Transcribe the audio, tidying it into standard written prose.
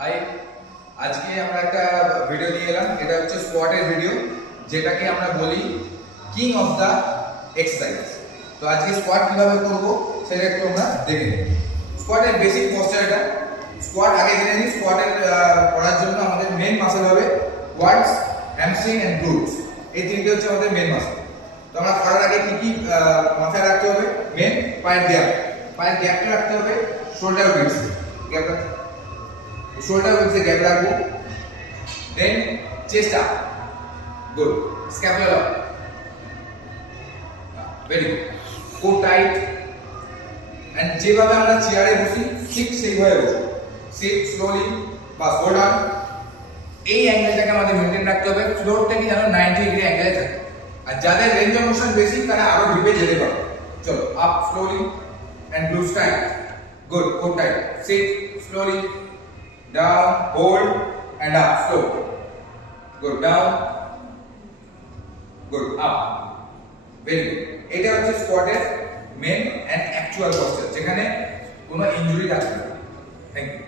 High, আজকে আমরা একটা ভিডিও নিয়ে এলাম। এটা হচ্ছে স্কোয়াটের ভিডিও, যেটাকে আমরা বলি কিং অফ দা এক্সারসাইজ। তো আজকে স্কোয়াট কিভাবে করব সেটা একটু আমরা দেখে নিই। স্কোয়াটের বেসিক পশ্চার এটা। স্কোয়াট আগে জেনে নিই। স্কোয়াটের করার জন্য আমাদের মেন মাসল হবে কোয়াডস, হ্যামস্ট্রিং এন্ড গ্লুটস। এই তিনটে হচ্ছে আমাদের মেন মাসল। তো আমরা করার আগে কি কি মাথায় রাখতে হবে? মেন পায়ের গ্যাপটা রাখতে হবে। শোল্ডার উইডথ গ্যাপটা, shoulder with the gap ragbo, then chest up, good, scapula up, very good, go tight, and যেভাবে আমরা চেয়ারে বসি ঠিক সেইভাবে বসো, sit slowly বা slow down। এই অ্যাঙ্গেলটাকে আমাদের মেইনটেইন রাখতে হবে। ফ্লোর থেকে যেন 90 ডিগ্রি অ্যাঙ্গেলে থাকে। আর যাদের রেঞ্জ অফ মোশন বেশি তারা আরো ডিপে যেতে পারে। চলো, up slowly and blue tight, good, go tight, sit slowly, down, hold and up, slow, good, down, good, up, very good। এটা হচ্ছে স্কোয়াটের মেন এন্ড অ্যাকচুয়াল পশ্চার, যেখানে কোনো ইনজুরি থাকবে না। Thank you.